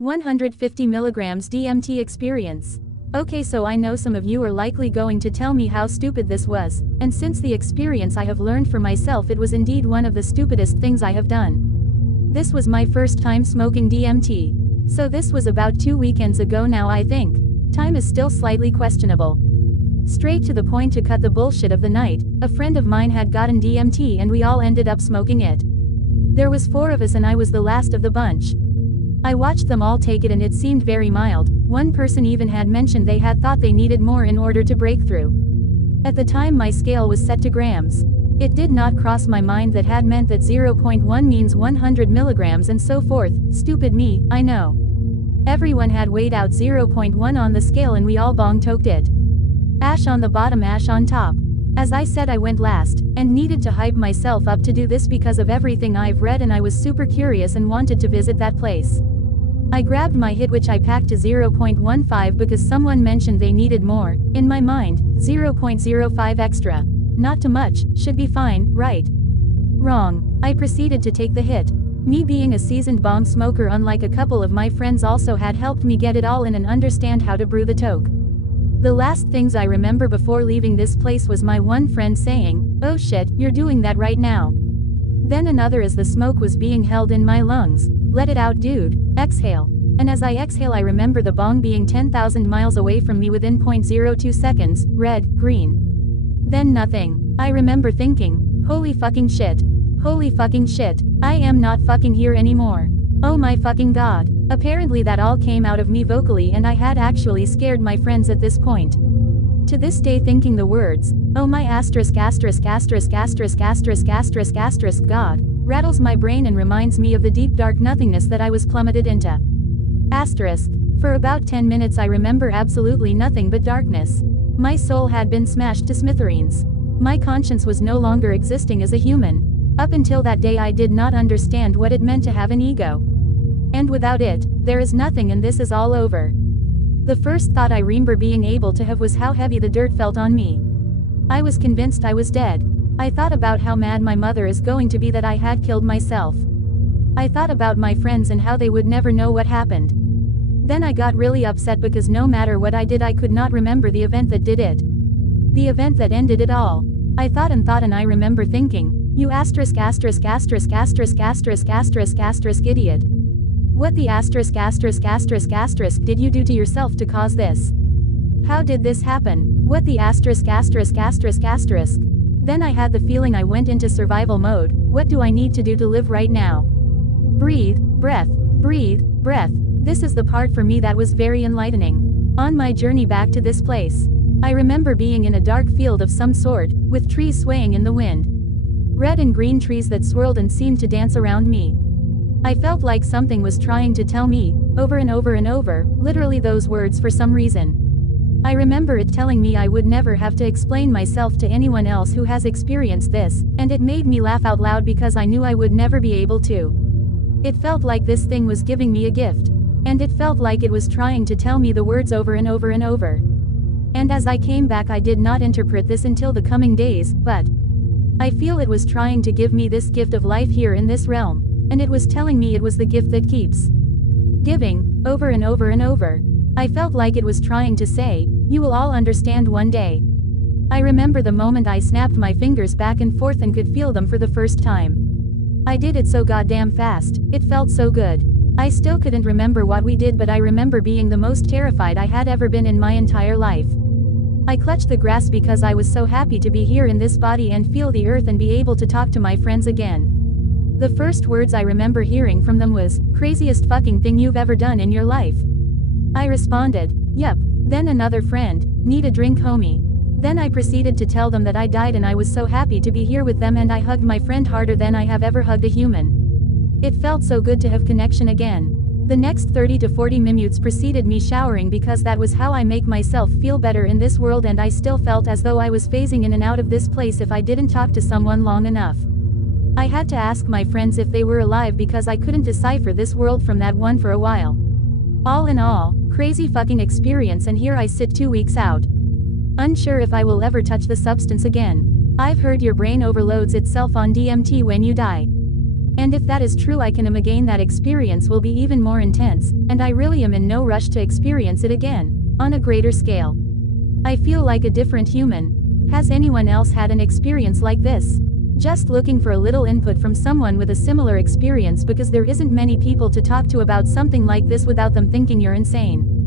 150 milligrams DMT experience. Okay, so I know some of you are likely going to tell me how stupid this was, and since the experience I have learned for myself, it was indeed one of the stupidest things I have done. This was my first time smoking DMT. So this was about 2 weekends ago now, I think. Time is still slightly questionable. Straight to the point to cut the bullshit of the night, a friend of mine had gotten DMT and we all ended up smoking it. There was 4 of us and I was the last of the bunch. I watched them all take it and it seemed very mild. One person even had mentioned they had thought they needed more in order to break through. At the time my scale was set to grams. It did not cross my mind that had meant that 0.1 means 100 milligrams and so forth. Stupid me, I know. Everyone had weighed out 0.1 on the scale and we all bong-toked it. Ash on the bottom, ash on top. As I said, I went last, and needed to hype myself up to do this because of everything I've read, and I was super curious and wanted to visit that place. I grabbed my hit, which I packed to 0.15 because someone mentioned they needed more. In my mind, 0.05 extra. Not too much, should be fine, right? Wrong. I proceeded to take the hit. Me being a seasoned bong smoker, unlike a couple of my friends, also had helped me get it all in and understand how to brew the toke. The last things I remember before leaving this place was my one friend saying, "Oh shit, you're doing that right now." Then another as the smoke was being held in my lungs. "Let it out, dude. Exhale." And as I exhale, I remember the bong being 10,000 miles away from me within 0.02 seconds, red, green. Then nothing. I remember thinking, holy fucking shit. Holy fucking shit. I am not fucking here anymore. Oh my fucking god. Apparently that all came out of me vocally, and I had actually scared my friends at this point. To this day, thinking the words, "Oh my asterisk asterisk asterisk asterisk asterisk asterisk asterisk god," rattles my brain and reminds me of the deep dark nothingness that I was plummeted into. Asterisk. For about 10 minutes I remember absolutely nothing but darkness. My soul had been smashed to smithereens. My conscience was no longer existing as a human. Up until that day I did not understand what it meant to have an ego. And without it, there is nothing, and this is all over. The first thought I remember being able to have was how heavy the dirt felt on me. I was convinced I was dead. I thought about how mad my mother is going to be that I had killed myself. I thought about my friends and how they would never know what happened. Then I got really upset because no matter what I did, I could not remember the event that did it. The event that ended it all. I thought and I remember thinking, "You asterisk asterisk asterisk asterisk asterisk asterisk asterisk idiot. What the asterisk asterisk asterisk asterisk did you do to yourself to cause this? How did this happen? What the asterisk asterisk asterisk asterisk?" Then I had the feeling I went into survival mode. What do I need to do to live right now? Breathe, breath, breathe, breath. This is the part for me that was very enlightening. On my journey back to this place, I remember being in a dark field of some sort, with trees swaying in the wind. Red and green trees that swirled and seemed to dance around me. I felt like something was trying to tell me, over and over and over, literally those words for some reason. I remember it telling me I would never have to explain myself to anyone else who has experienced this, and it made me laugh out loud because I knew I would never be able to. It felt like this thing was giving me a gift. And it felt like it was trying to tell me the words over and over and over. And as I came back, I did not interpret this until the coming days, but I feel it was trying to give me this gift of life here in this realm. And it was telling me it was the gift that keeps giving, over and over and over. I felt like it was trying to say, "You will all understand one day." I remember the moment I snapped my fingers back and forth and could feel them for the first time. I did it so goddamn fast, it felt so good. I still couldn't remember what we did, but I remember being the most terrified I had ever been in my entire life. I clutched the grass because I was so happy to be here in this body and feel the earth and be able to talk to my friends again. The first words I remember hearing from them was, "Craziest fucking thing you've ever done in your life." I responded, "Yup." Then another friend, "Need a drink, homie?" Then I proceeded to tell them that I died and I was so happy to be here with them, and I hugged my friend harder than I have ever hugged a human. It felt so good to have connection again. The next 30 to 40 minutes preceded me showering because that was how I make myself feel better in this world, and I still felt as though I was phasing in and out of this place if I didn't talk to someone long enough. I had to ask my friends if they were alive because I couldn't decipher this world from that one for a while. All in all, crazy fucking experience, and here I sit 2 weeks out. Unsure if I will ever touch the substance again. I've heard your brain overloads itself on DMT when you die. And if that is true, I can again that experience will be even more intense, and I really am in no rush to experience it again, on a greater scale. I feel like a different human. Has anyone else had an experience like this? Just looking for a little input from someone with a similar experience, because there isn't many people to talk to about something like this without them thinking you're insane.